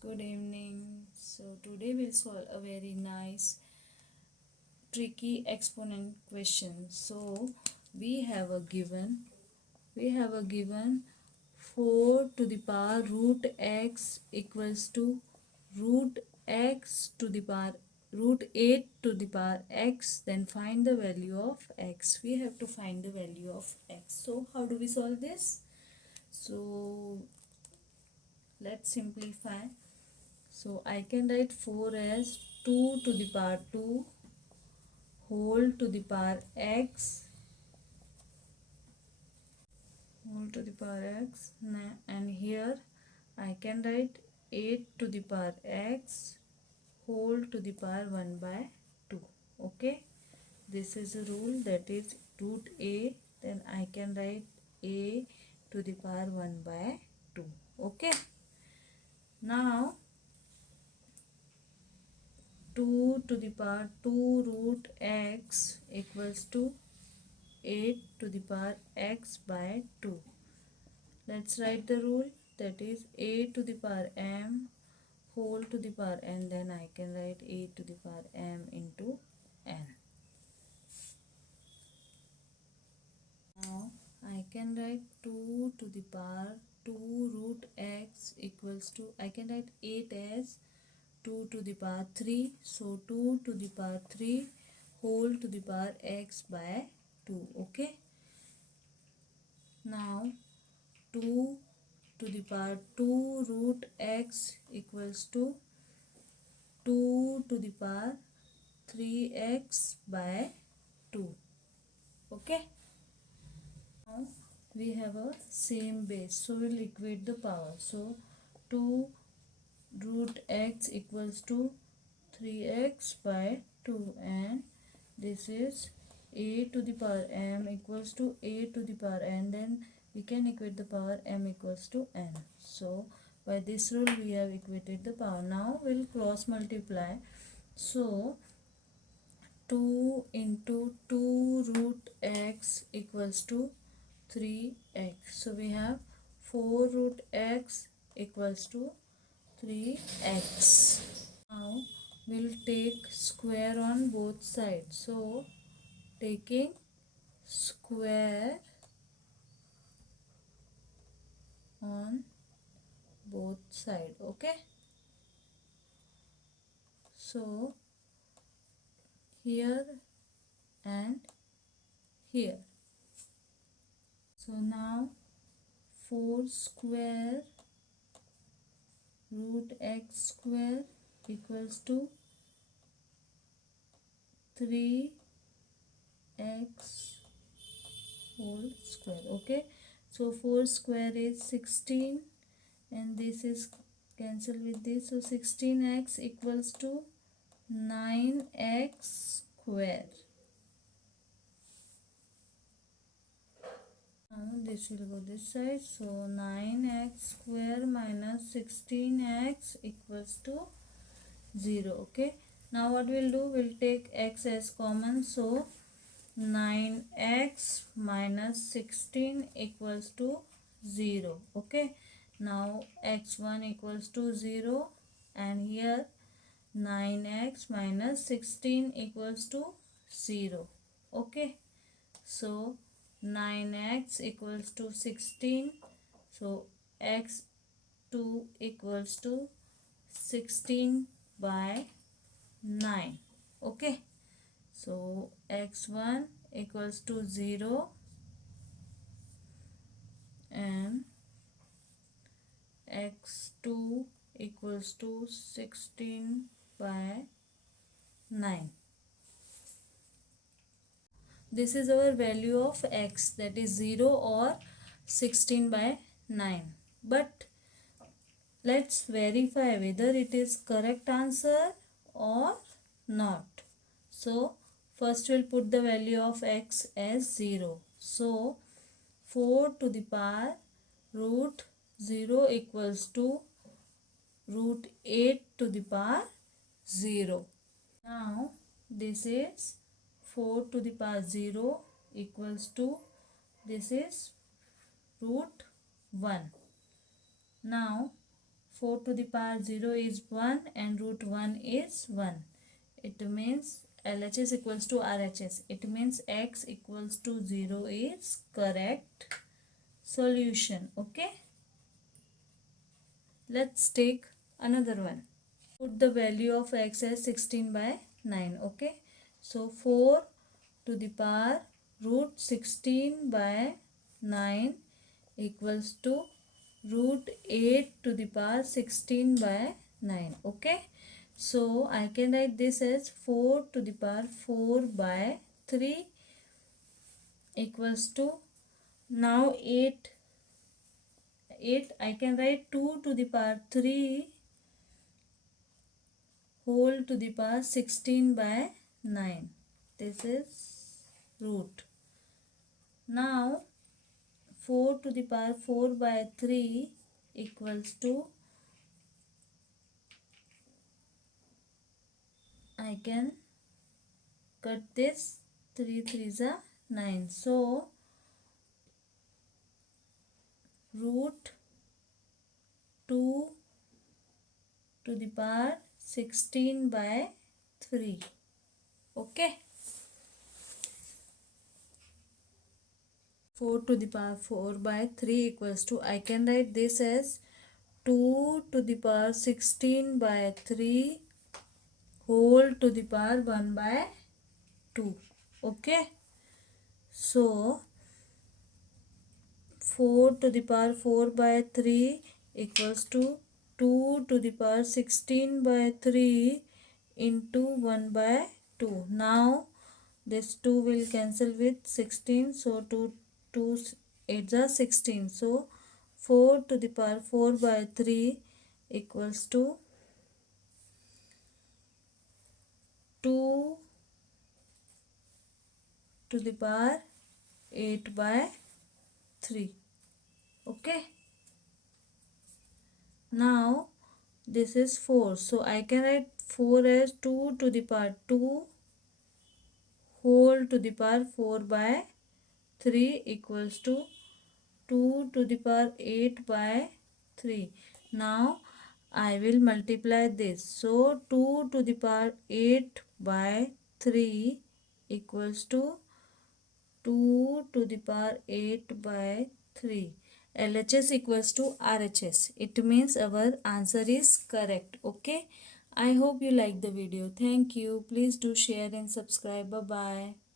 Good evening. So today we'll solve a very nice tricky exponent question. So we have a given 4 to the power root x equals to root x to the power root 8 to the power x. Then find the value of x. We have to find the value of x. So how do we solve this? So let's simplify. So I can write 4 as 2 to the power 2 whole to the power x whole to the power x, and here I can write 8 to the power x whole to the power 1 by 2. Okay, this is a rule, that is root a, then I can write a to the power 1 by 2. Okay, now 2 to the power 2 root x equals to 8 to the power x by 2. Let's write the rule, that is a to the power m whole to the power n, then I can write a to the power m into n. Now I can write 2 to the power 2 root x equals to, I can write 8 as 2 to the power 3. So 2 to the power 3 whole to the power x by 2. Okay. Now 2 to the power 2 root x equals to 2 to the power 3x by 2. Okay. Now we have a same base, so we'll equate the power. So 2 root x equals to 3x by 2, and this is a to the power m equals to a to the power n, then we can equate the power m equals to n. So by this rule we have equated the power. Now we'll cross multiply. So 2 into 2 root x equals to 3x. So we have 4 root x equals to 3x. Now we'll take square on both sides. So taking square on both sides. Okay. So here and here. So now 4 square root x square equals to 3x whole square. Okay, so 4 square is 16, and this is cancelled with this, so 16x equals to 9x square. Now this will go this side, so 9x square minus 16x equals to 0. Okay, now what we'll do, we'll take x as common, so 9x minus 16 equals to 0. Okay, now x1 equals to 0, and here 9x minus 16 equals to 0. Okay, so 9x equals to 16, so x2 equals to 16 by 9. Okay, so x1 equals to 0 and x2 equals to 16 by 9. This is our value of x, that is 0 or 16 by 9. But let's verify whether it is correct answer or not. So first we'll put the value of x as 0. So 4 to the power root 0 equals to root 8 to the power 0. Now this is 4 to the power 0 equals to, this is root 1. Now 4 to the power 0 is 1 and root 1 is 1. It means LHS equals to RHS. It means x equals to 0 is correct solution. Okay. Let's take another one. Put the value of x as 16 by 9. Okay. So 4 to the power root 16 by 9 equals to root 8 to the power 16 by 9. Okay. So I can write this as 4 to the power 4 by 3 equals to, now 8 I can write 2 to the power 3 whole to the power 16 by 9. This is root. Now 4 to the power 4 by 3 equals to, I can cut this, 3 3s are 9. So root 2 to the power 16 by 3. Okay. 4 to the power 4 by 3 equals to, I can write this as 2 to the power 16 by 3 whole to the power 1 by 2. Okay. So 4 to the power 4 by 3 equals to 2 to the power 16 by 3 into 1 by 2. Now this 2 will cancel with 16. So 2 8s are 16. So 4 to the power 4 by 3 equals to 2 to the power 8 by 3. Okay. Now this is 4. So I can write 4 as 2 to the power 2 whole to the power 4 by 3 equals to 2 to the power 8 by 3. Now I will multiply this. So 2 to the power 8 by 3 equals to 2 to the power 8 by 3. LHS equals to RHS. It means our answer is correct. Okay. I hope you like the video. Thank you. Please do share and subscribe. Bye bye.